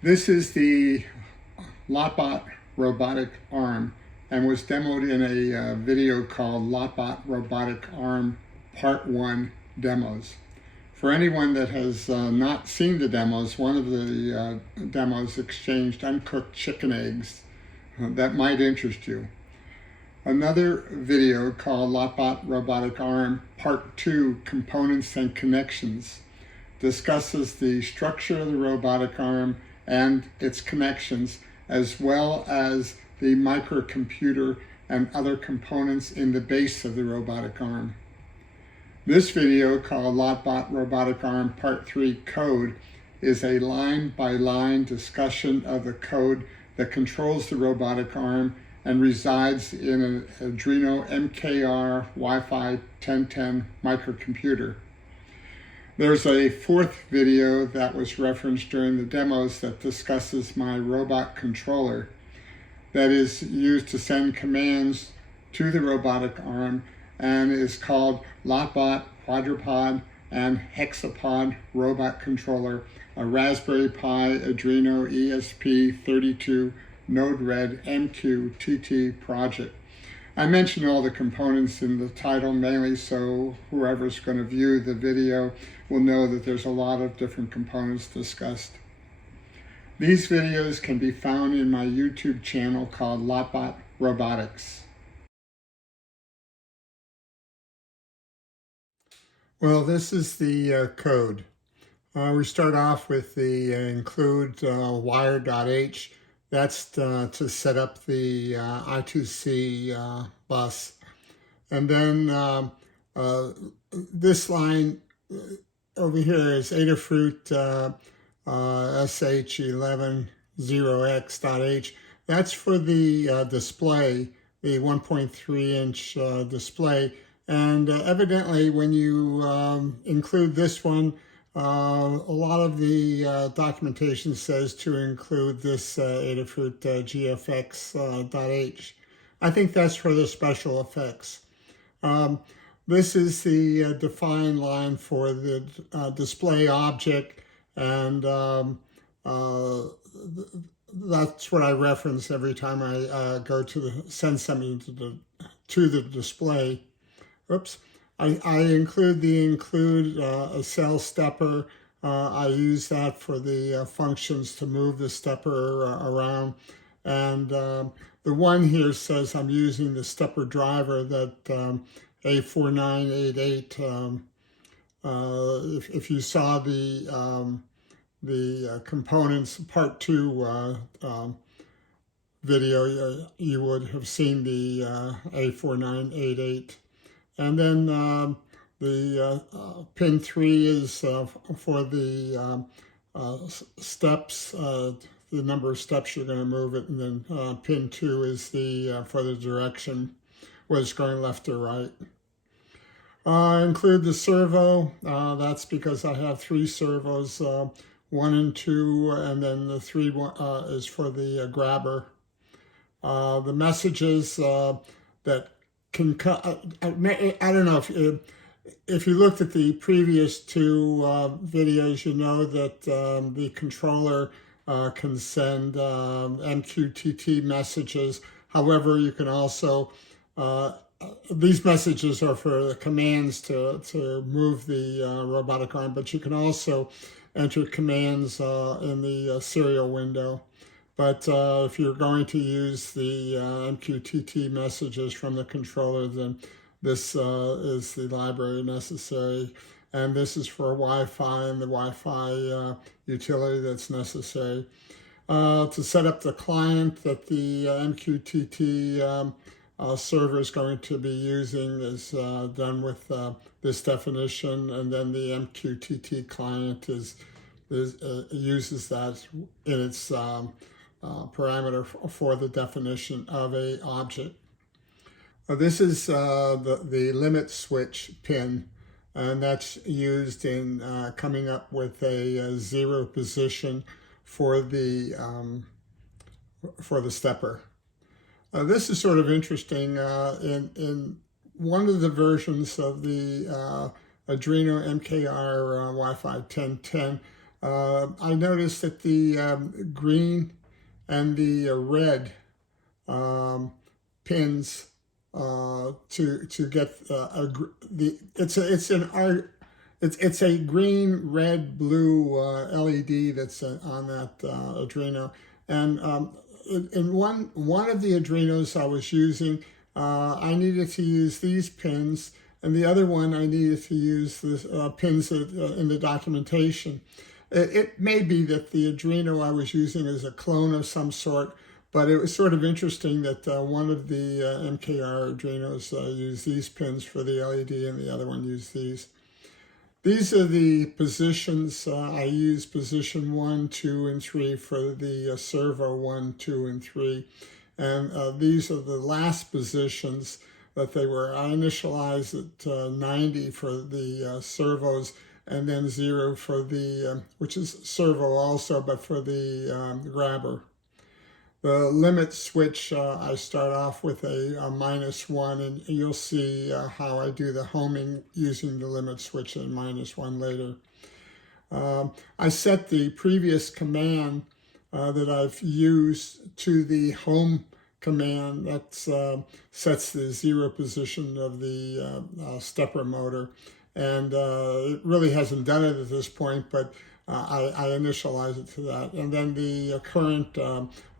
This is the LotBot Robotic Arm and was demoed in a video called LotBot Robotic Arm Part 1 Demos. For anyone that has not seen the demos, one of the demos exchanged uncooked chicken eggs that might interest you. Another video called LotBot Robotic Arm Part 2 Components and Connections discusses the structure of the robotic arm and its connections, as well as the microcomputer and other components in the base of the robotic arm. This video, called LotBot Robotic Arm Part 3 Code, is a line-by-line discussion of the code that controls the robotic arm and resides in an Arduino MKR WiFi 1010 microcomputer. There's a fourth video that was referenced during the demos that discusses my robot controller that is used to send commands to the robotic arm and is called LotBot Quadrupod and Hexapod Robot Controller, a Raspberry Pi Arduino ESP32 Node-RED MQTT project. I mentioned all the components in the title mainly so whoever's going to view the video will know that there's a lot of different components discussed. These videos can be found in my YouTube channel called LotBot Robotics. Well, this is the code. We start off with the include wire.h. That's to set up the I2C bus. And then this line over here is Adafruit SH110X.H. That's for the display, the 1.3-inch display. And evidently, when you include this one, a lot of the documentation says to include this Adafruit GFX.H. I think that's for the special effects. This is the define line for the display object, and that's what I reference every time I go to send something to the display. Oops. I include a cell stepper. I use that for the functions to move the stepper around. And the one here says I'm using the stepper driver that A4988. If you saw the components part 2 video, you would have seen the A4988. And then the pin 3 is for the steps, the number of steps you're going to move it. And then pin 2 is for the direction, whether it's going left or right. Include the servo. That's because I have 3 servos, 1 and 2, and then the 3 is for the grabber. The messages that can cut. I don't know if you looked at the previous 2 videos, you know that the controller can send MQTT messages. However, you can also these messages are for the commands to move the robotic arm, but you can also enter commands in the serial window. But if you're going to use the MQTT messages from the controller, then this is the library necessary. And this is for Wi-Fi and the Wi-Fi utility that's necessary. To set up the client that the MQTT server is going to be using is done with this definition. And then the MQTT client uses that in its parameter for the definition of a object. This is the limit switch pin, and that's used in coming up with a 0 position for the stepper. This is sort of interesting. In one of the versions of the Arduino MKR WiFi 1010, I noticed that the green and the red pins to get it's a green, red, blue LED that's on that Arduino, and in one of the Arduinos I was using, I needed to use these pins, and the other one I needed to use the pins in the documentation. It may be that the Arduino I was using is a clone of some sort, but it was sort of interesting that one of the MKR Arduinos used these pins for the LED and the other one used these. These are the positions. I use position 1, 2, and 3 for the servo 1, 2, and 3. And these are the last positions that they were. I initialized at 90 for the servos, and then 0 for the, which is servo also, but for the grabber. The limit switch, I start off with a -1, and you'll see how I do the homing using the limit switch at -1 later. I set the previous command that I've used to the home command. That sets the 0 position of the stepper motor. And it really hasn't done it at this point, but I initialize it to that. And then the current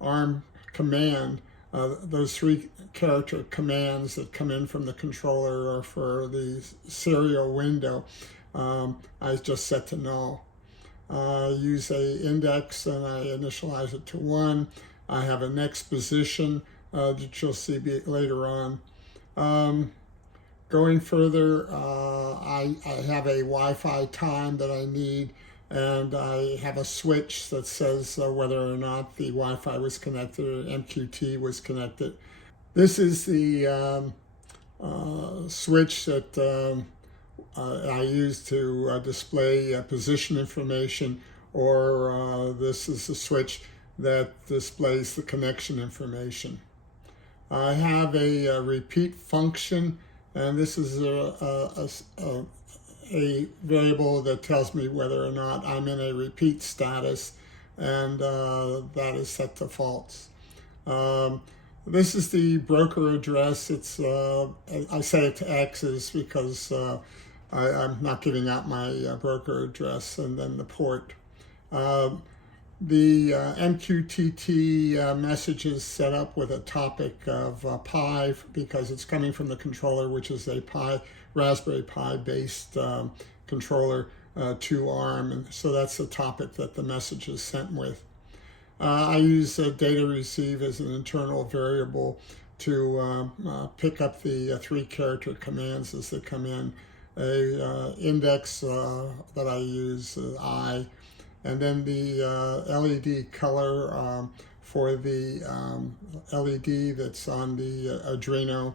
ARM command, those 3 character commands that come in from the controller or for the serial window, I just set to null. Use a index and I initialize it to 1. I have a next position that you'll see later on. Going further, I have a Wi-Fi time that I need, and I have a switch that says whether or not the Wi-Fi was connected or MQT was connected. This is the switch that I use to display position information, or this is the switch that displays the connection information. I have a repeat function, and this is a variable that tells me whether or not I'm in a repeat status, and that is set to false. This is the broker address. It's I set it to X's because I'm not giving out my broker address, and then the port. The MQTT message is set up with a topic of Pi because it's coming from the controller, which is a Raspberry Pi based controller to ARM, and so that's the topic that the message is sent with. I use data receive as an internal variable to pick up the 3 character commands as they come in. A index that I use, I, and then the LED color for the LED that's on the Arduino.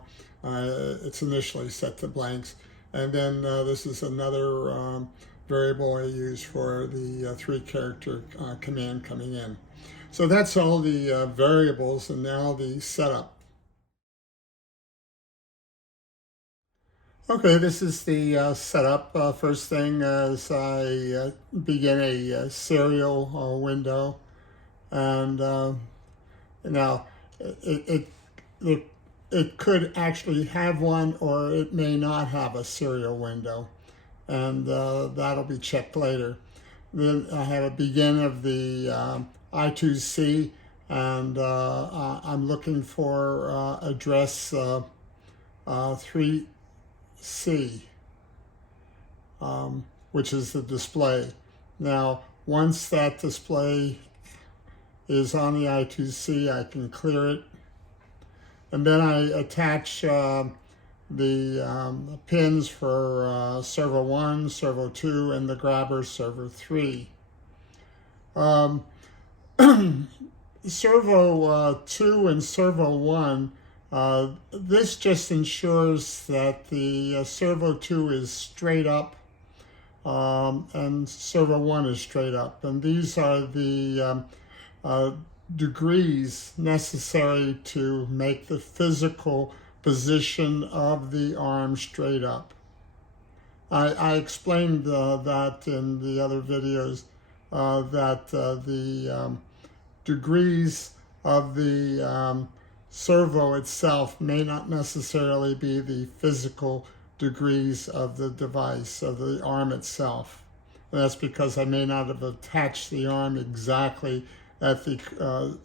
It's initially set to blanks. And then this is another variable I use for the 3 character command coming in. So that's all the variables, and now the setup. Okay, this is the setup. First thing is I begin a serial window, and now it could actually have one, or it may not have a serial window, and that'll be checked later. Then I have a begin of the I2C, and I'm looking for address 3C, which is the display. Now, once that display is on the I2C, I can clear it. And then I attach the pins for servo 1, servo 2, and the grabber servo 3. Servo 2 and servo 1, this just ensures that the servo 2 is straight up and servo 1 is straight up. And these are the degrees necessary to make the physical position of the arm straight up. I explained that in the other videos. that the degrees of the servo itself may not necessarily be the physical degrees of the device, of the arm itself. And that's because I may not have attached the arm exactly at the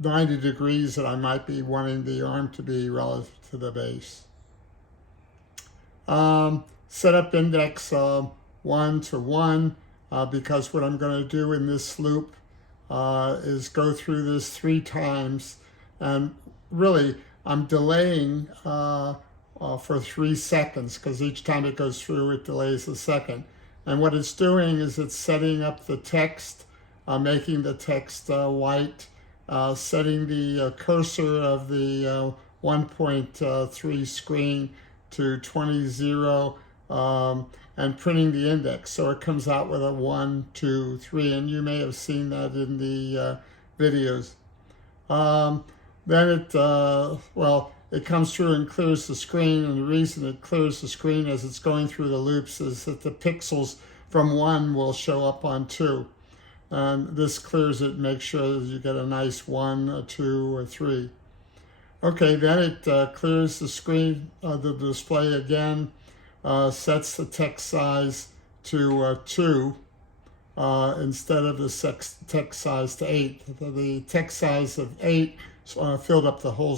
90 degrees that I might be wanting the arm to be relative to the base. Setup index 1 to 1, because what I'm going to do in this loop is go through this 3 times, and really I'm delaying for 3 seconds, because each time it goes through it delays a second. And what it's doing is it's setting up the text, making the text white, setting the cursor of the 1.3 screen to 20, and printing the index. So it comes out with a 1, 2, 3, and you may have seen that in the videos. Then it comes through and clears the screen, and the reason it clears the screen as it's going through the loops is that the pixels from 1 will show up on 2. And this clears it, makes sure that you get a nice 1, a 2, or 3. Okay, then it clears the screen, the display again, sets the text size to 2 instead of the text size to 8. The text size of 8 filled up the whole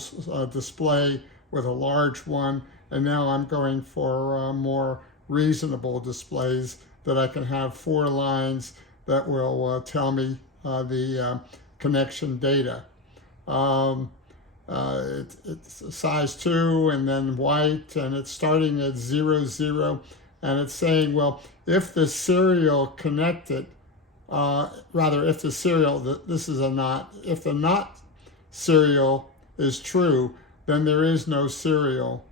display with a large one, and now I'm going for more reasonable displays that I can have 4 lines that will tell me the connection data. It's size 2 and then white, and it's starting at 0, 0, and it's saying, well, if the serial connected, if the serial, this is a not, if the not serial is true, then there is no serial.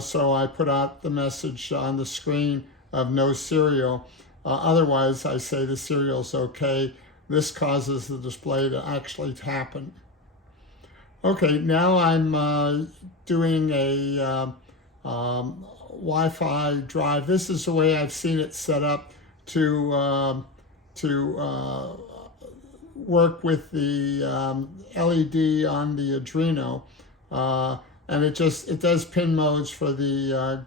So I put out the message on the screen of no serial. Otherwise, I say the serial's okay. This causes the display to actually happen. Okay, now I'm doing a Wi-Fi drive. This is the way I've seen it set up to work with the LED on the Arduino, and it does pin modes for the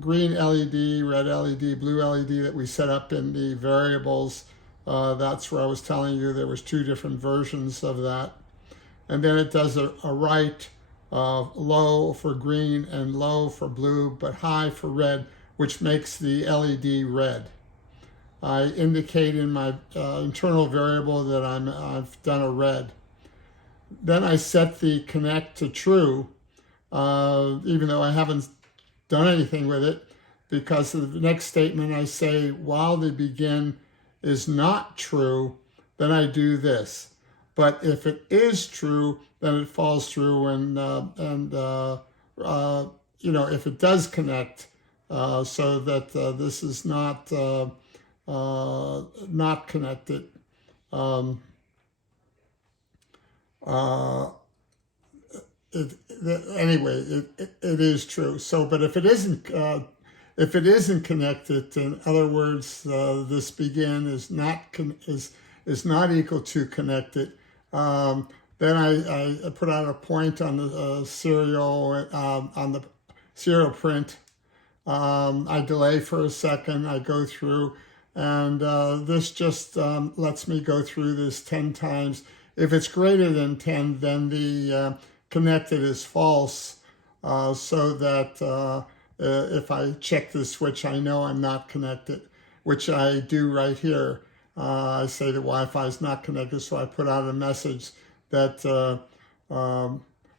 green LED, red LED, blue LED that we set up in the variables. That's where I was telling you there was 2 different versions of that. And then it does a write low for green and low for blue, but high for red, which makes the LED red. I indicate in my internal variable that I've done a red. Then I set the connect to true, even though I haven't done anything with it, because of the next statement I say, while the begin is not true, then I do this. But if it is true, then it falls through, and if it does connect, so that this is not connected. Anyway, it is true. So, but if it isn't connected, in other words, this begin is not equal to connected, then I put out a point on the serial print. I delay for a second. I go through, and this just lets me go through this 10 times. If it's greater than 10, then the connected is false, so that if I check the switch, I know I'm not connected, which I do right here. I say the Wi-Fi is not connected, so I put out a message that,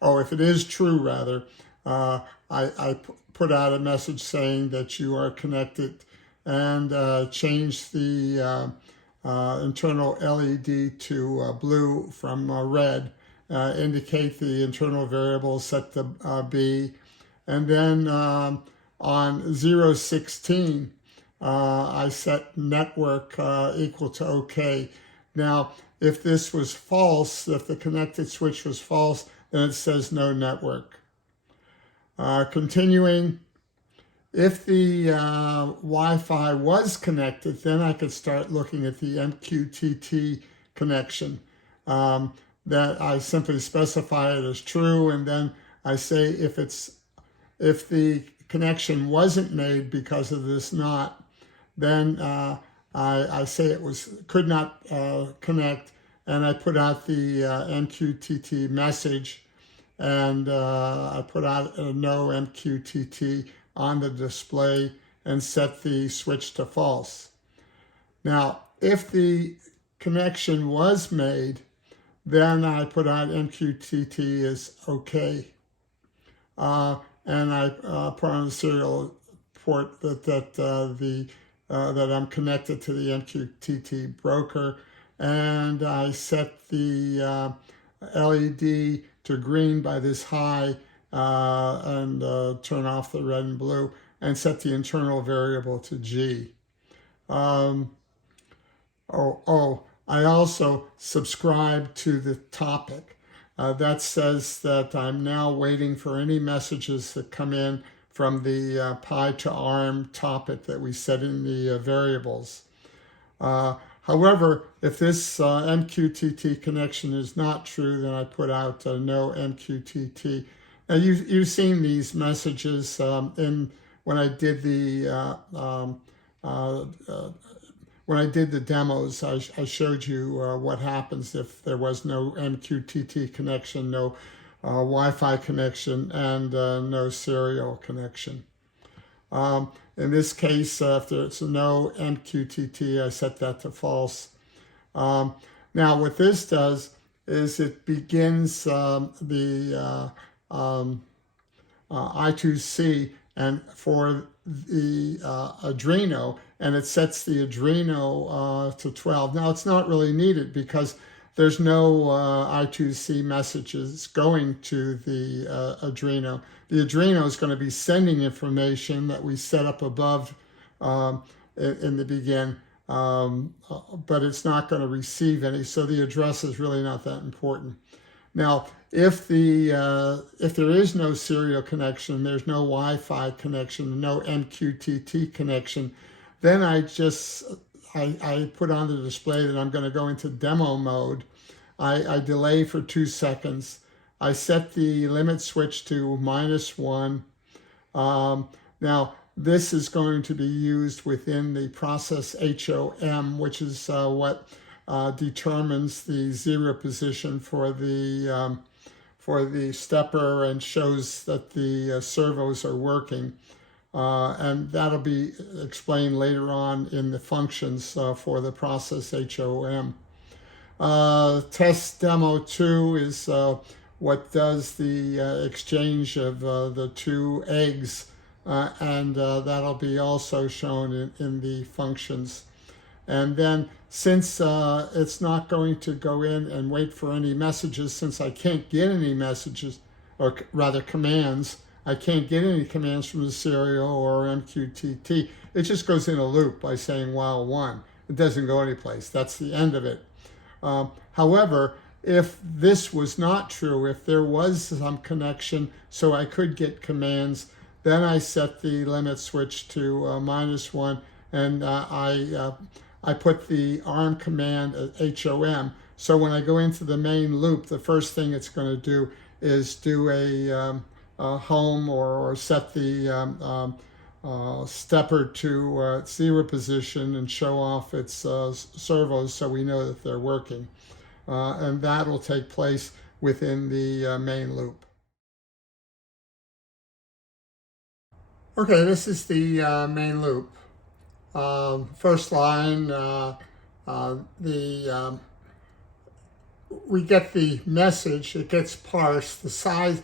if it is true, rather, I put out a message saying that you are connected, and change the internal LED to blue from red, indicate the internal variable set to B, and then on 016, I set network equal to OK. Now, if this was false, if the connected switch was false, then it says no network. Continuing, If the Wi-Fi was connected, then I could start looking at the MQTT connection. That I simply specify it as true, and then I say if the connection wasn't made because of this knot, then I say could not connect, and I put out the MQTT message, and I put out a no MQTT on the display and set the switch to false. Now, if the connection was made, then I put out MQTT is okay. And I put on the serial port that I'm connected to the MQTT broker, and I set the LED to green by this high, and turn off the red and blue, and set the internal variable to G. I also subscribe to the topic. That says that I'm now waiting for any messages that come in from the Pi to ARM topic that we set in the variables. However, if this MQTT connection is not true, then I put out no MQTT. Now you've seen these messages when I did the demos. I showed you what happens if there was no MQTT connection, no Wi-Fi connection, and no serial connection. In this case, if there's no MQTT, I set that to false. Now, what this does is it begins the I2C and for the Arduino, and it sets the Arduino to 12. Now, it's not really needed because there's no I2C messages going to the Arduino. The Arduino is going to be sending information that we set up above in the begin, but it's not going to receive any, so the address is really not that important. Now, if there is no serial connection, there's no Wi-Fi connection, no MQTT connection, then I put on the display that I'm going to go into demo mode. I delay for 2 seconds. I set the limit switch to -1. Now, this is going to be used within the process HOM, which is what determines the 0 position for the stepper and shows that the servos are working. And that'll be explained later on in the functions for the process HOM. Test demo 2 is what does the exchange of the 2 eggs, and that'll be also shown in the functions. And then since it's not going to go in and wait for any messages, since I can't get any messages, or rather commands, I can't get any commands from the serial or MQTT. It just goes in a loop by saying while 1. It doesn't go anyplace. That's the end of it. However, if this was not true, if there was some connection so I could get commands, then I set the limit switch to -1, and I put the ARM command at HOM. So when I go into the main loop, the first thing it's going to do is do a home or set the stepper to 0 position and show off its servos so we know that they're working. And that'll take place within the main loop. Okay, this is the main loop. First line, we get the message, it gets parsed, the size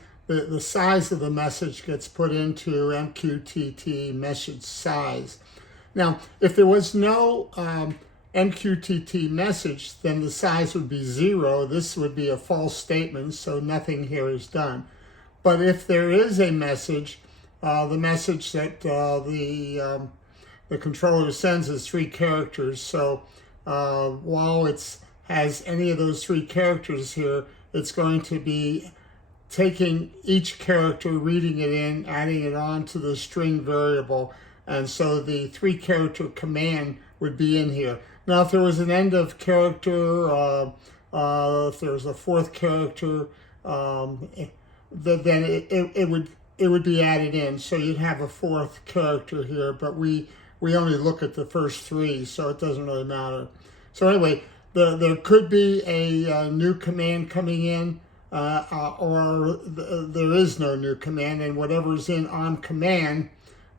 of the message gets put into MQTT message size. Now, if there was no MQTT message, then the size would be 0. This would be a false statement, so nothing here is done. But if there is a message, the message that the controller sends is 3 characters. So while it has any of those 3 characters here, it's going to be taking each character, reading it in, adding it on to the string variable. And so the 3-character command would be in here. Now, if there was an end of character, if there was a 4th character, then it would be added in. So you'd have a 4th character here, but we only look at the first 3, so it doesn't really matter. So anyway, there could be a new command coming in, or there is no new command, and whatever's in ARM command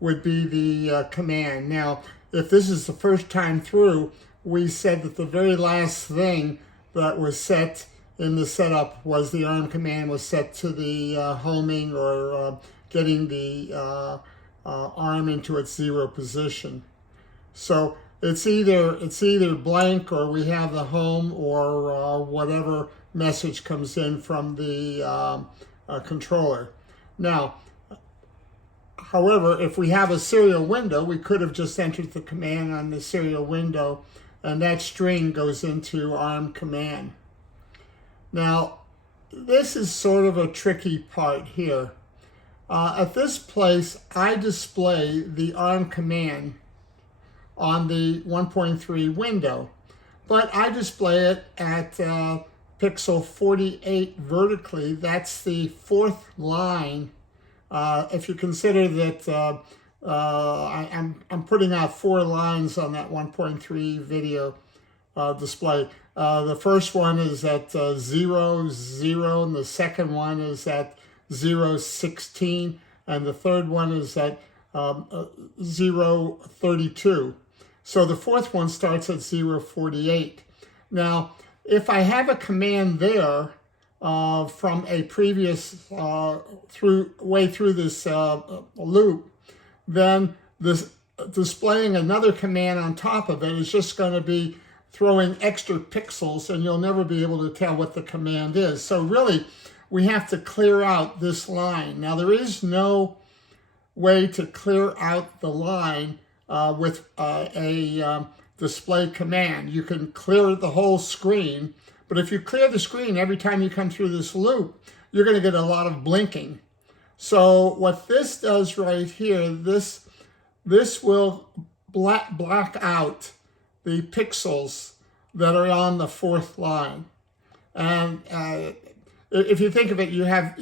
would be the command. Now, if this is the first time through, we said that the very last thing that was set in the setup was the ARM command was set to the homing or getting the ARM into its 0 position. So it's either blank, or we have the home, or whatever message comes in from the controller. Now, however, if we have a serial window, we could have just entered the command on the serial window, and that string goes into ARM command. Now, this is sort of a tricky part here. At this place, I display the ARM command on the 1.3 window, but I display it at pixel 48 vertically. That's the 4th line. If you consider that I'm putting out 4 lines on that 1.3 video display. The first one is at 0, 0, and the second one is at 0, 16, and the third one is at 0, 32. So the 4th one starts at 0, 48. Now, if I have a command there from a previous way through this loop, then this displaying another command on top of it is just going to be throwing extra pixels, and you'll never be able to tell what the command is. So really, we have to clear out this line. Now, there is no way to clear out the line with a display command. You can clear the whole screen, but if you clear the screen every time you come through this loop, you're going to get a lot of blinking. So what this does right here, this will black out the pixels that are on the 4th line. And if you think of it, you have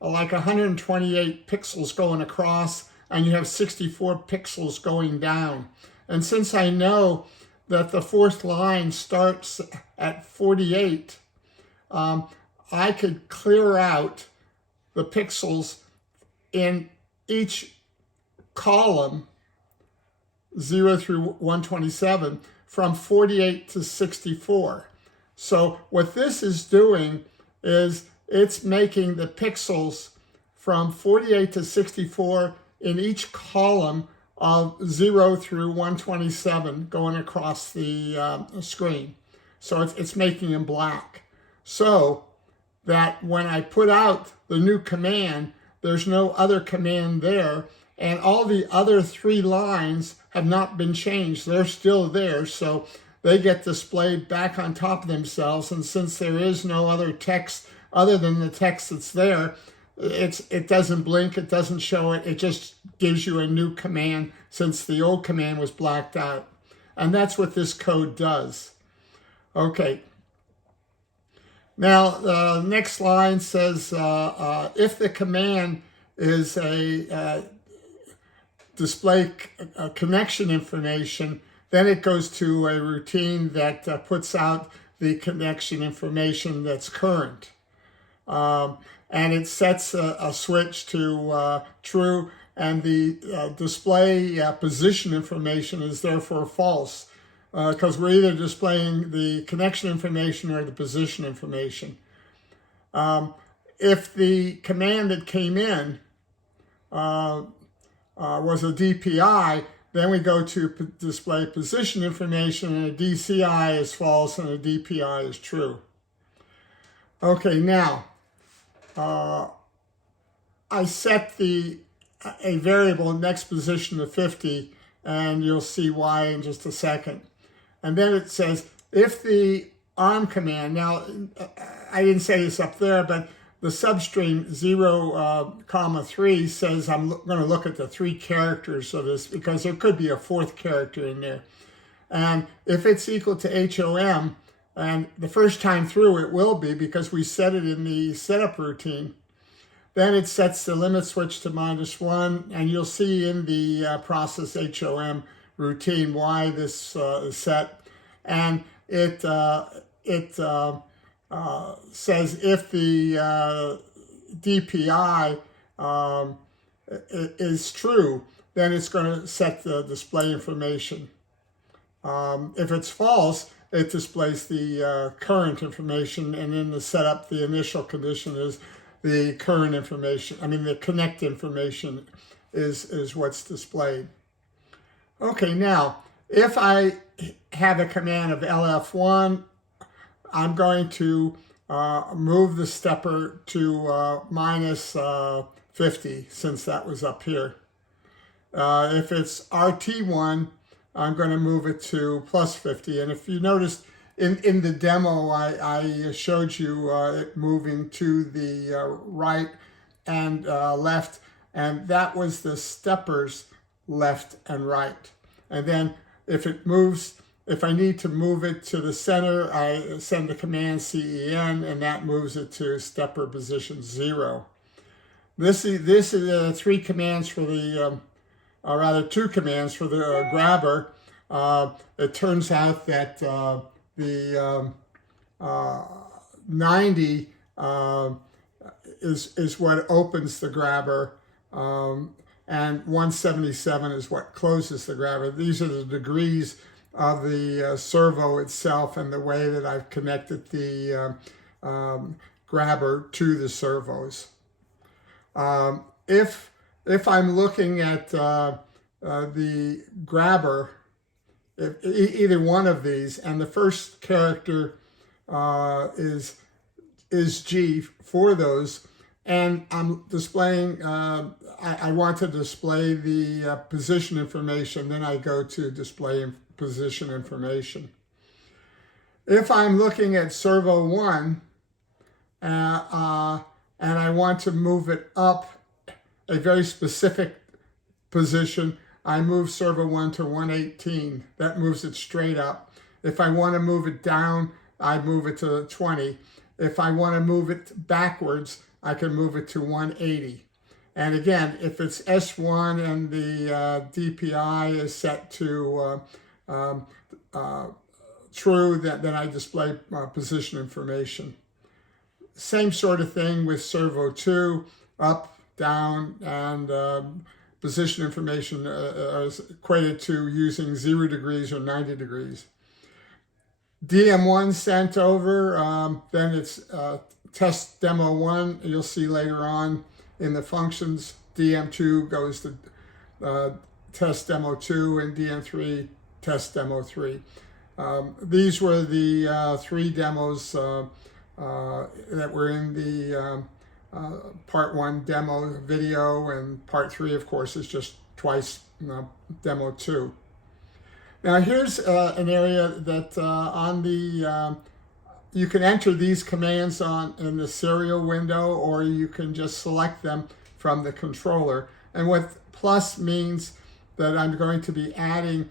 like 128 pixels going across, and you have 64 pixels going down. And since I know that the 4th line starts at 48, I could clear out the pixels in each column, 0 through 127, from 48 to 64. So what this is doing is it's making the pixels from 48 to 64 in each column of 0 through 127 going across the screen. So it's making them black. So that when I put out the new command, there's no other command there, and all the other 3 lines have not been changed. They're still there, so they get displayed back on top of themselves. And since there is no other text other than the text that's there, it doesn't blink, it doesn't show it, it just gives you a new command since the old command was blacked out. And that's what this code does. Okay. Now, the next line says, if the command is a display connection information, then it goes to a routine that puts out the connection information that's current. And it sets a switch to true, and the display position information is therefore false, because we're either displaying the connection information or the position information. If the command that came in was a DPI, then we go to display position information, and a DCI is false and a DPI is true. Okay, now I set a variable next position to 50, and you'll see why in just a second. And then it says, if the ARM command, now I didn't say this up there, but the substring 0, 3 says I'm going to look at the 3 characters of this because there could be a 4th character in there. And if it's equal to HOM, and the first time through it will be because we set it in the setup routine, then it sets the limit switch to -1, and you'll see in the process HOM routine why this is set. And it says if the DPI is true, then it's going to set the display information. If it's false, it displays the current information, and in the setup, the initial condition is the current information. I mean, the connect information is what's displayed. Okay, now, if I have a command of LF1, I'm going to move the stepper to -50, since that was up here. If it's RT1, I'm going to move it to +50. And if you noticed in the demo, I showed you it moving to the right and left, and that was the steppers left and right. And then if it moves, if I need to move it to the center, I send the command CEN, and that moves it to stepper position 0. This is 3 commands for the, or rather 2 commands for the grabber. It turns out that the 90 is what opens the grabber, and 177 is what closes the grabber. These are the degrees of the servo itself and the way that I've connected the grabber to the servos. If I'm looking at the grabber, either one of these, and the first character is G for those, and I'm displaying, I want to display the position information, then I go to display position information. If I'm looking at servo 1, and I want to move it up a very specific position, I move servo 1 to 118. That moves it straight up. If I want to move it down, I move it to 20. If I want to move it backwards, I can move it to 180. And again, if it's S1 and the DPI is set to true, then I display position information. Same sort of thing with servo 2, up, down, and position information is equated to using 0 degrees or 90 degrees. DM1 sent over, then it's test demo 1. You'll see later on in the functions. DM2 goes to test demo 2, and DM3 test demo 3. These were the 3 demos that were in the part 1 demo video, and part 3, of course, is just twice demo 2. Now here's an area that on the you can enter these commands in the serial window, or you can just select them from the controller. And what plus means that I'm going to be adding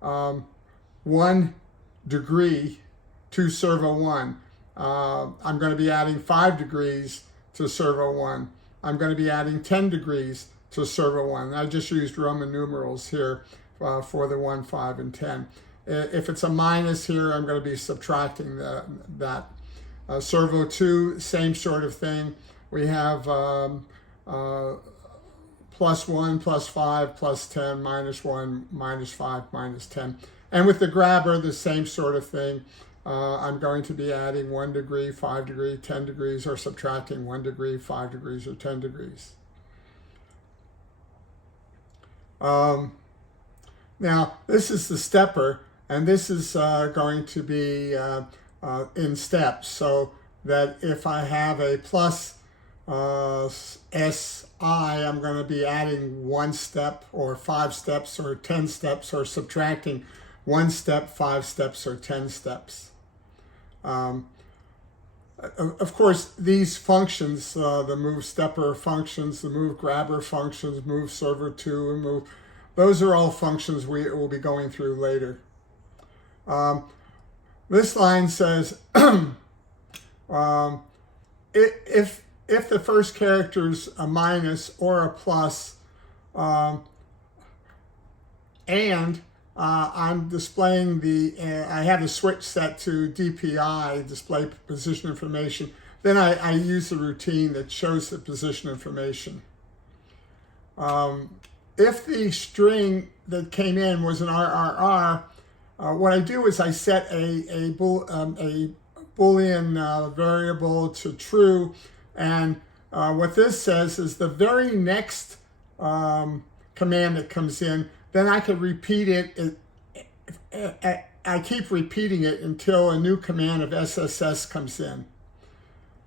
1 degree to servo 1. I'm going to be adding 5 degrees to servo 1. I'm going to be adding 10 degrees to servo 1. I just used Roman numerals here for the 1, 5, and 10. If it's a minus here, I'm going to be subtracting that. Servo 2, same sort of thing. We have +1, +5, +10, -1, -5, -10. And with the grabber, the same sort of thing. I'm going to be adding 1 degree, 5 degree, 10 degrees, or subtracting 1 degree, 5 degrees, or 10 degrees. Now, this is the stepper, and this is going to be in steps, so that if I have a plus SI, I'm going to be adding 1 step, or 5 steps, or 10 steps, or subtracting 1 step, 5 steps, or 10 steps. Of course, these functions, the move stepper functions, the move grabber functions, move server to, and move, those are all functions we will be going through later. This line says, if the first character is a minus or a plus, and I'm displaying I have the switch set to DPI, display position information, then I use the routine that shows the position information. If the string that came in was an RRR, what I do is I set a Boolean variable to true, and what this says is the very next command that comes in, then I can repeat it. I keep repeating it until a new command of SSS comes in.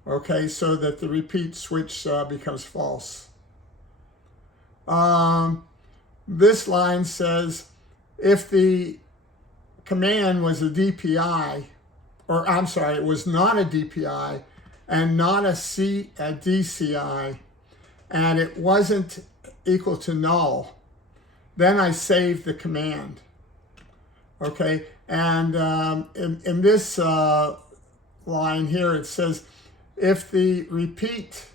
Okay, so that the repeat switch becomes false. This line says if the command was a DPI, or I'm sorry, it was not a DPI and not a DCI, and it wasn't equal to null, then I save the command. Okay, and in this line here, it says if the repeat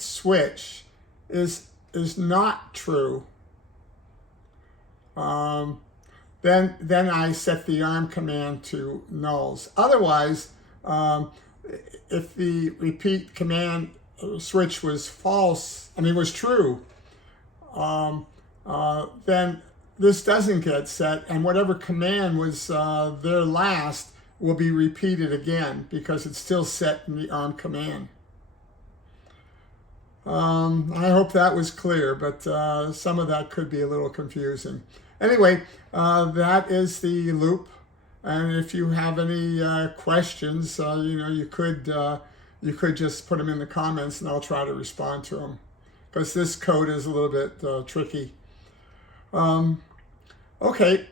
switch is not true, then I set the ARM command to nulls. Otherwise, if the repeat command switch was false, was true, then this doesn't get set, and whatever command was there last will be repeated again because it's still set in the ARM command. I hope that was clear, but some of that could be a little confusing. Anyway, that is the loop, and if you have any questions, you could just put them in the comments, and I'll try to respond to them, because this code is a little bit tricky. Okay,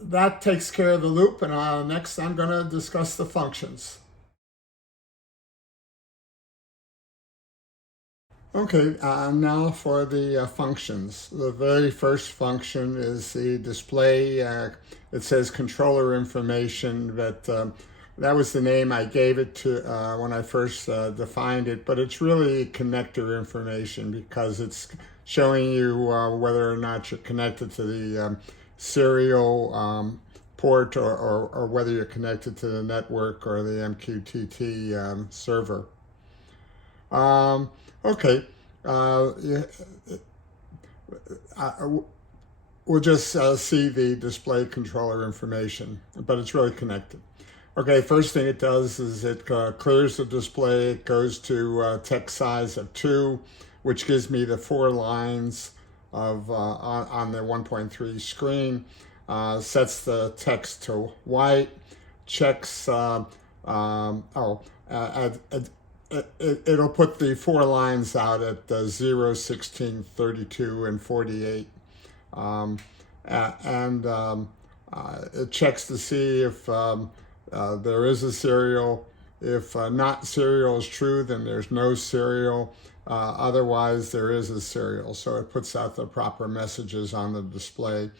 that takes care of the loop, and next I'm going to discuss the functions. Okay, now for the functions. The very first function is the display. It says controller information, but that was the name I gave it to when I first defined it, but it's really connector information because it's showing you whether or not you're connected to the serial port or whether you're connected to the network or the MQTT server. Okay, we'll just see the display controller information, but it's really connected. Okay, first thing it does is it clears the display. It goes to text size of 2, which gives me the 4 lines of on the 1.3 screen. Sets the text to white. Checks. It'll put the 4 lines out at 0, 16, 32, and 48. It checks to see if there is a serial. If not serial is true, then there's no serial. Otherwise, there is a serial. So it puts out the proper messages on the display.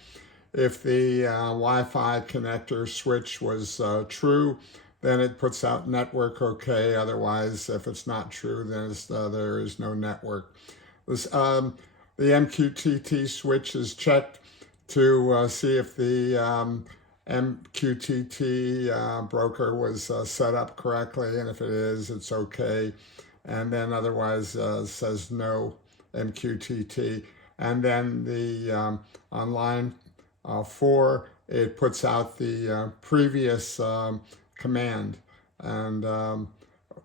If the Wi-Fi connector switch was true, then it puts out network okay. Otherwise, if it's not true, then there is no network. The MQTT switch is checked to see if the MQTT broker was set up correctly, and if it is, it's okay. And then otherwise says no MQTT. And then the on line 4, it puts out the previous command, and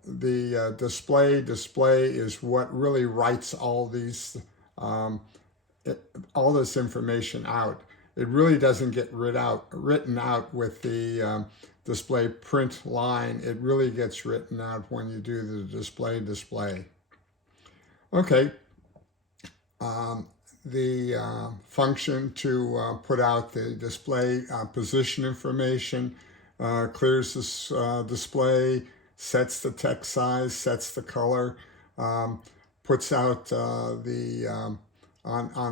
the display is what really writes all this information out. It really doesn't get written out with the display print line. It really gets written out when you do the display. Okay, the function to put out the display position information. clears this display, sets the text size, sets the color, puts out on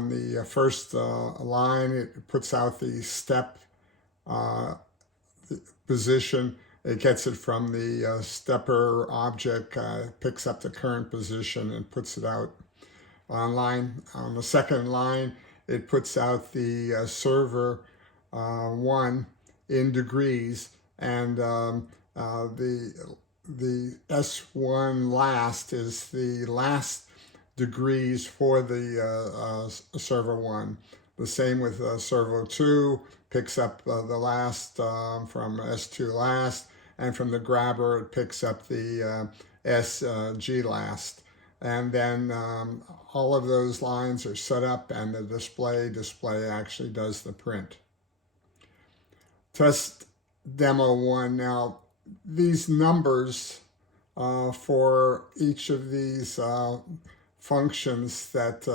the first line, it puts out the step position. It gets it from the stepper object, picks up the current position and puts it out online. On the second line, it puts out the server 1 in degrees, and the S1 last is the last degrees for the server 1. The same with servo 2, picks up the last from S2 last, and from the grabber it picks up the SG last. And then all of those lines are set up, and the display actually does the print. Test demo 1. Now, these numbers for each of these functions that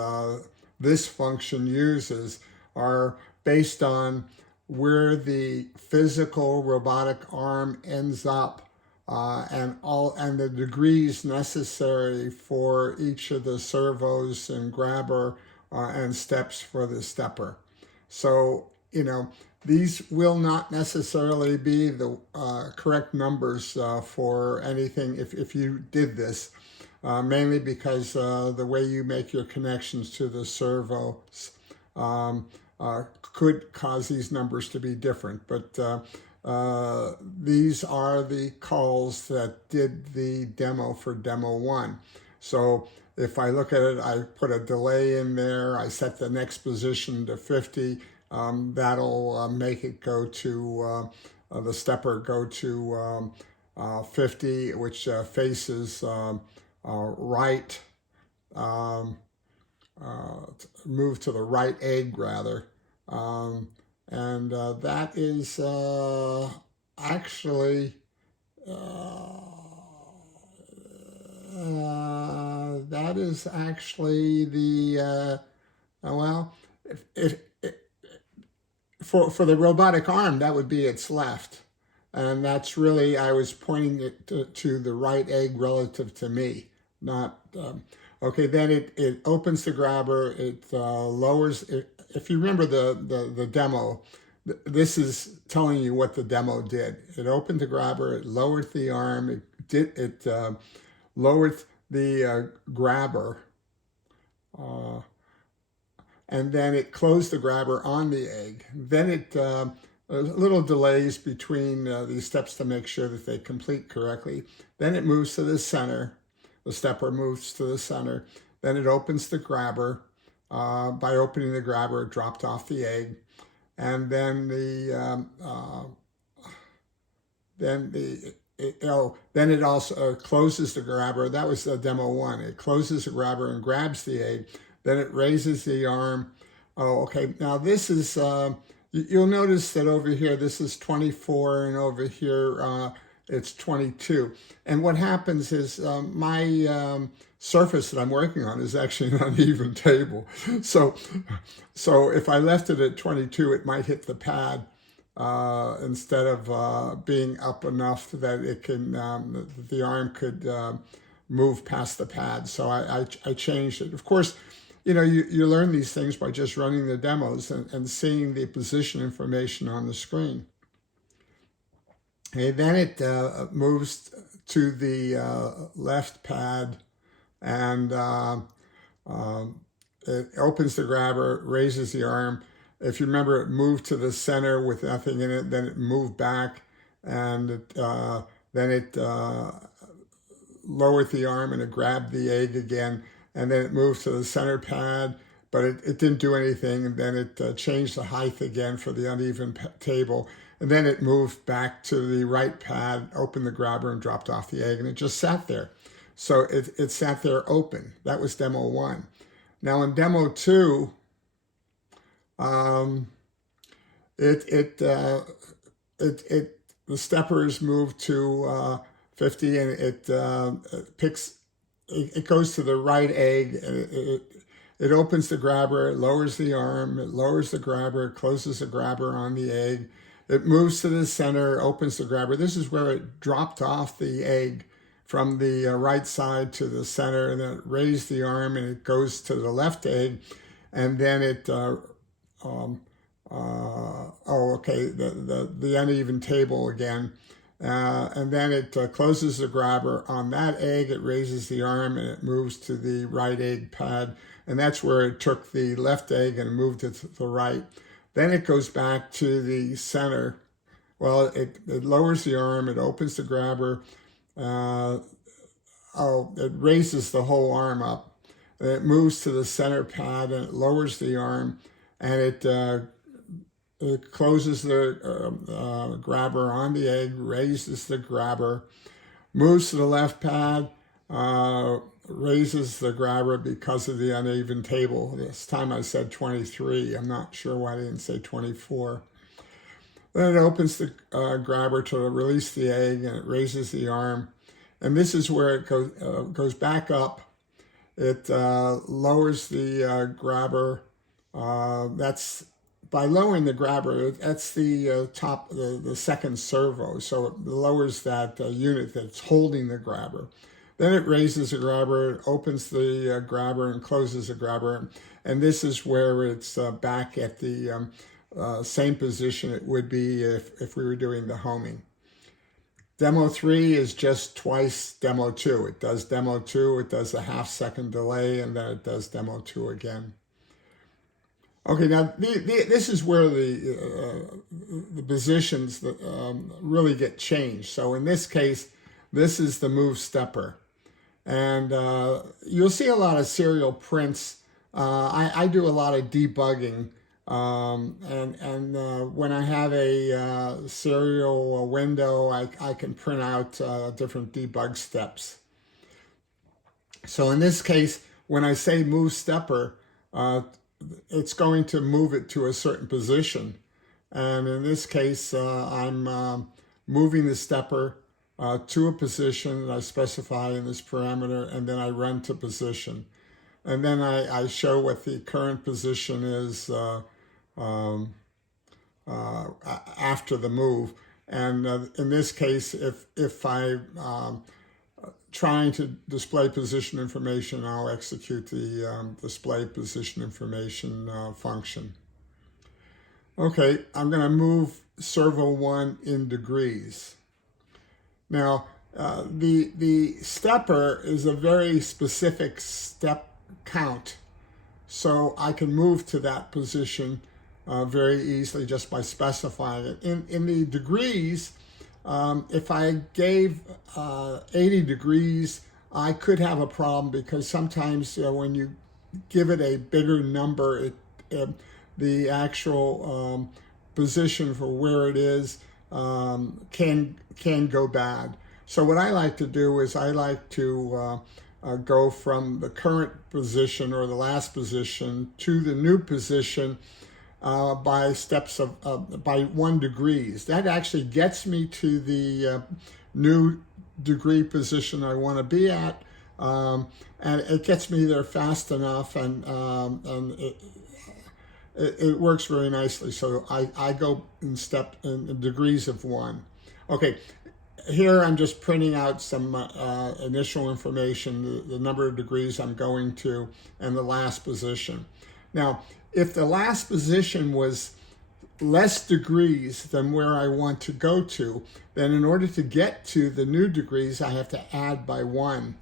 this function uses are based on where the physical robotic arm ends up, and the degrees necessary for each of the servos and grabber and steps for the stepper. So, these will not necessarily be the correct numbers for anything if you did this, mainly because the way you make your connections to the servos could cause these numbers to be different. But these are the calls that did the demo for demo 1. So if I look at it, I put a delay in there, I set the next position to 50, that'll make it go to, the stepper go to 50, which faces right, move to the right egg rather. And that is actually the well, if for the robotic arm, that would be its left, and that's really, I was pointing it to the right egg relative to me, not okay. Then it opens the grabber, it lowers it. If you remember the demo, this is telling you what the demo did. It opened the grabber, it lowered the arm, it lowered the grabber, and then it closed the grabber on the egg. Then it little delays between these steps to make sure that they complete correctly. Then it moves to the center. The stepper moves to the center. Then it opens the grabber. By opening the grabber, it dropped off the egg, and then it also closes the grabber. That was demo 1. It closes the grabber and grabs the egg. Then it raises the arm. Oh, okay. Now this is you'll notice that over here this is 24, and over here it's 22. And what happens is my surface that I'm working on is actually an uneven table. So if I left it at 22, it might hit the pad instead of being up enough that it can the arm could move past the pad. So I changed it. Of course, you learn these things by just running the demos and seeing the position information on the screen. Okay, then it moves to the left pad, and it opens the grabber, raises the arm. If you remember, it moved to the center with nothing in it, then it moved back, and then it lowered the arm and it grabbed the egg again, and then it moved to the center pad, but it didn't do anything, and then it changed the height again for the uneven table, and then it moved back to the right pad, opened the grabber, and dropped off the egg, and it just sat there. So it sat there open. That was demo 1. Now in demo 2, the steppers move to 50, and it goes to the right egg. It opens the grabber, it lowers the arm, it lowers the grabber, it closes the grabber on the egg. It moves to the center, opens the grabber. This is where it dropped off the egg from the right side to the center, and then it raised the arm and it goes to the left egg, and then it, the uneven table again. And then it closes the grabber on that egg, it raises the arm, and it moves to the right egg pad. And that's where it took the left egg and moved it to the right. Then it goes back to the center. Well, it lowers the arm, it opens the grabber. It raises the whole arm up. And it moves to the center pad, and it lowers the arm, and it closes the grabber on the egg, raises the grabber, moves to the left pad, raises the grabber because of the uneven table. This time I said 23. I'm not sure why I didn't say 24. Then it opens the grabber to release the egg, and it raises the arm. And this is where it goes back up. It lowers the grabber. That's by lowering the grabber, that's the top, the second servo. So it lowers that unit that's holding the grabber. Then it raises the grabber, opens the grabber, and closes the grabber. And this is where it's back at the same position it would be if we were doing the homing. Demo 3 is just twice Demo 2. It does Demo 2, it does a half-second delay, and then it does Demo 2 again. Okay, now this is where the positions that, really get changed. So in this case, this is the move stepper. And you'll see a lot of serial prints. I do a lot of debugging. When I have a serial window, I can print out different debug steps. So in this case, when I say move stepper, it's going to move it to a certain position. And in this case, I'm moving the stepper to a position that I specify in this parameter, and then I run to position. And then I show what the current position is after the move. And in this case, if I'm trying to display position information, I'll execute the display position information function. Okay, I'm going to move servo 1 in degrees. Now, the stepper is a very specific step count, so I can move to that position very easily just by specifying it. In the degrees, if I gave 80 degrees, I could have a problem because sometimes when you give it a bigger number, the actual position for where it is can go bad. So what I like to do is I like to go from the current position or the last position to the new position by steps of by 1 degree. That actually gets me to the new degree position I want to be at, and it gets me there fast enough, and it works very nicely. So I go in degrees of 1. Okay, here I'm just printing out some initial information, the number of degrees I'm going to, and the last position. Now, if the last position was less degrees than where I want to go to, then in order to get to the new degrees, I have to add by 1.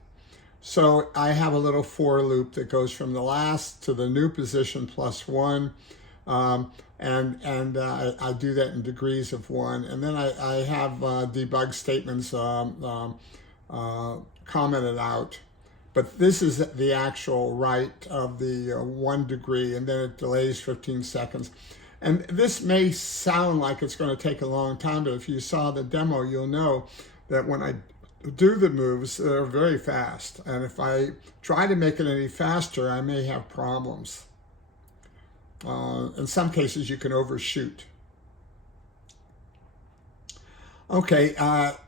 So I have a little for loop that goes from the last to the new position plus 1. I do that in degrees of 1. And then I have debug statements commented out. But this is the actual write of the 1 degree, and then it delays 15 seconds. And this may sound like it's going to take a long time, but if you saw the demo, you'll know that when I do the moves, they're very fast. And if I try to make it any faster, I may have problems. In some cases, you can overshoot. Okay,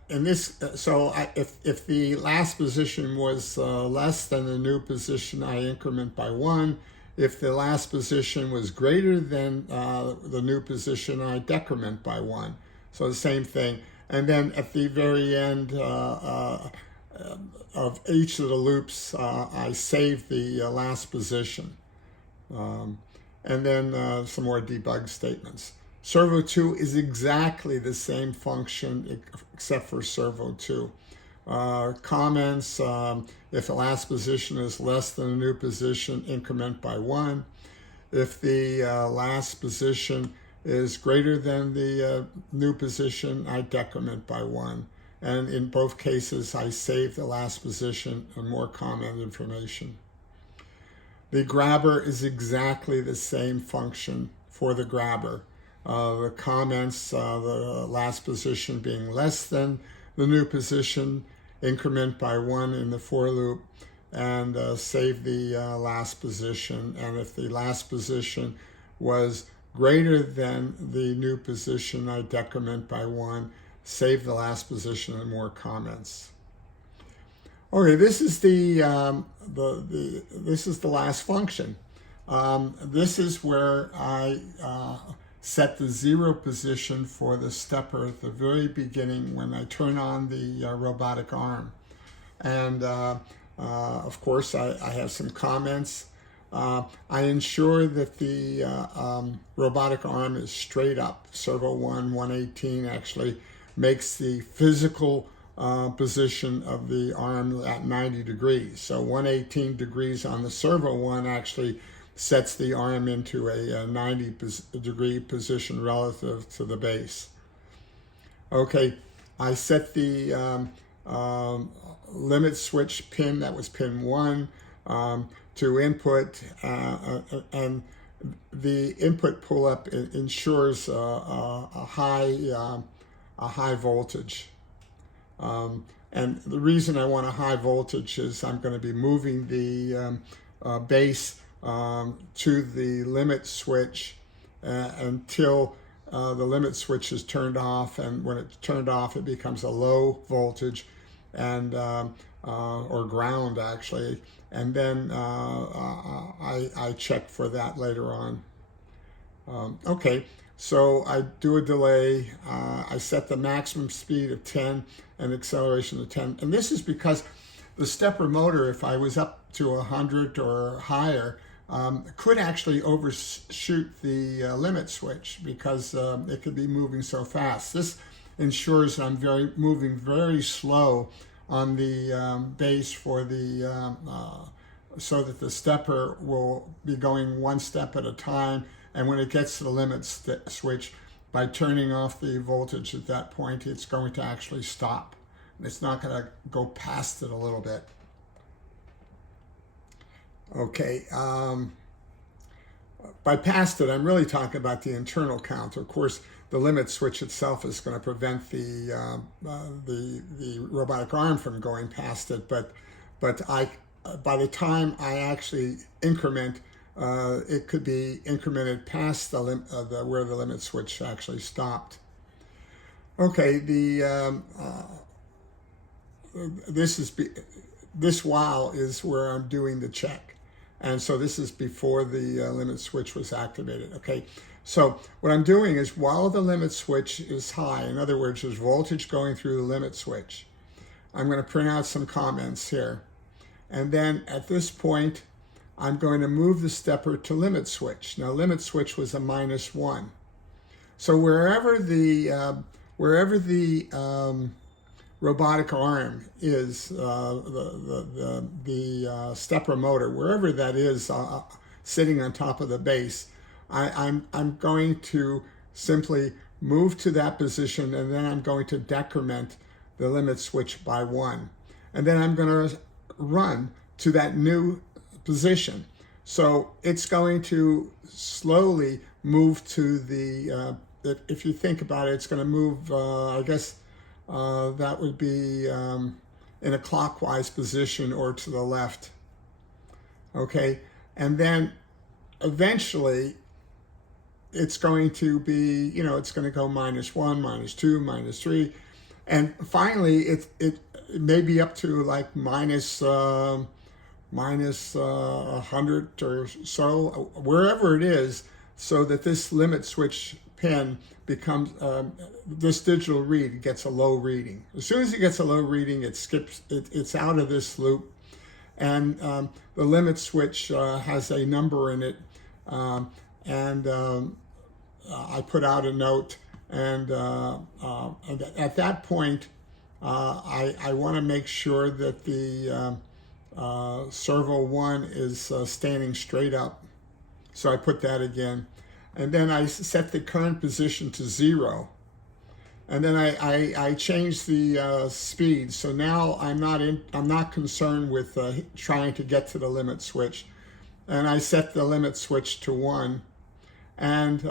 in this, if the last position was less than the new position, I increment by 1. If the last position was greater than the new position, I decrement by 1. So the same thing. And then at the very end of each of the loops, I save the last position. And then some more debug statements. Servo 2 is exactly the same function except for servo 2. Comments, if the last position is less than the new position, increment by 1. If the last position is greater than the new position, I decrement by 1. And in both cases, I save the last position and more comment information. The grabber is exactly the same function for the grabber. The comments, the last position being less than the new position, increment by 1 in the for loop, and save the last position. And if the last position was greater than the new position, I decrement by 1, save the last position, and more comments. Okay, this is the last function. This is where I set the 0 position for the stepper at the very beginning when I turn on the robotic arm. And of course, I have some comments. I ensure that the robotic arm is straight up. Servo 1, 118 actually makes the physical position of the arm at 90 degrees. So 118 degrees on the servo 1 actually sets the arm into a 90 degree position relative to the base. Okay, I set the limit switch pin, that was pin 1, to input, and the input pull-up ensures a high voltage. And the reason I want a high voltage is I'm going to be moving the base to the limit switch until the limit switch is turned off, and when it's turned off it becomes a low voltage and or ground actually, and then I check for that later on. Okay, so I do a delay, I set the maximum speed of 10 and acceleration of 10, and this is because the stepper motor, if I was up to 100 or higher, could actually overshoot the limit switch because it could be moving so fast. This ensures I'm moving very slow on the base for the so that the stepper will be going one step at a time, and when it gets to the limit switch, by turning off the voltage at that point, it's going to actually stop. It's not going to go past it a little bit. Okay, by past it, I'm really talking about the internal counter. Of course, the limit switch itself is going to prevent the robotic arm from going past it, but by the time I actually increment, it could be incremented past where the limit switch actually stopped. Okay, this while is where I'm doing the check, and so this is before the limit switch was activated. Okay, so what I'm doing is while the limit switch is high, in other words, there's voltage going through the limit switch, I'm going to print out some comments here, and then at this point I'm going to move the stepper to limit switch. Now limit switch was a -1, so wherever the robotic arm is, the stepper motor, wherever that is sitting on top of the base, I'm going to simply move to that position, and then I'm going to decrement the limit switch by 1. And then I'm going to run to that new position. So it's going to slowly move to the, if you think about it, it's going to move, I guess, that would be in a clockwise position or to the left. Okay, and then eventually it's going to be, it's going to go -1, -2, -3, and finally it may be up to like minus 100 or so, wherever it is, so that this limit switch pin becomes, this digital read gets a low reading. As soon as it gets a low reading, it skips, it's out of this loop. And the limit switch has a number in it. I put out a note, and at that point, I want to make sure that the servo 1 is standing straight up. So I put that again. And then I set the current position to 0. And then I changed the speed. So now I'm not concerned with trying to get to the limit switch. And I set the limit switch to 1. And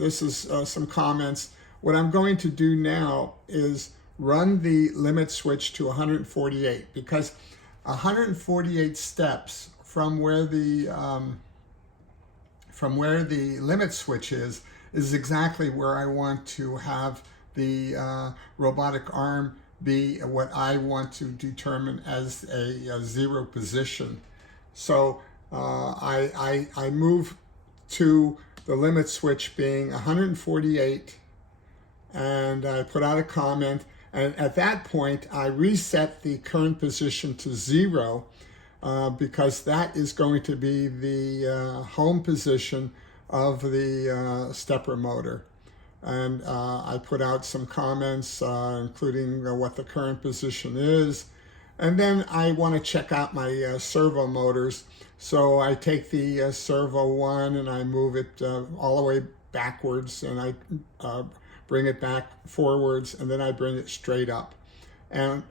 this is some comments. What I'm going to do now is run the limit switch to 148, because 148 steps from where the limit switch is exactly where I want to have the robotic arm be what I want to determine as a 0 position. So I move to the limit switch being 148, and I put out a comment, and at that point I reset the current position to 0 because that is going to be the home position of the stepper motor. And I put out some comments including what the current position is. And then I want to check out my servo motors. So I take the servo 1 and I move it all the way backwards, and I bring it back forwards, and then I bring it straight up. And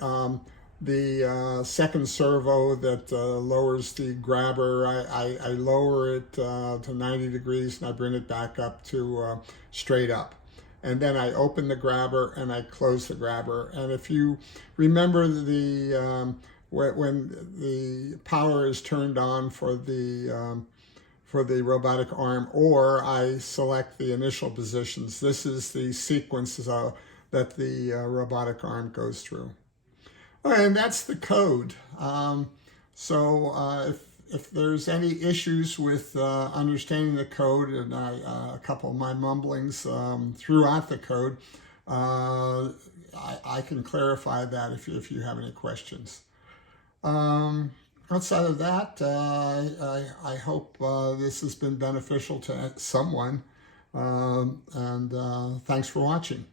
the second servo that lowers the grabber, I lower it to 90 degrees and I bring it back up to straight up. And then I open the grabber and I close the grabber. And if you remember the when the power is turned on for the robotic arm, or I select the initial positions, this is the sequence that the robotic arm goes through. And that's the code. If there's any issues with understanding the code, and a couple of my mumblings throughout the code, I can clarify that if you have any questions. Outside of that, I hope this has been beneficial to someone, and thanks for watching.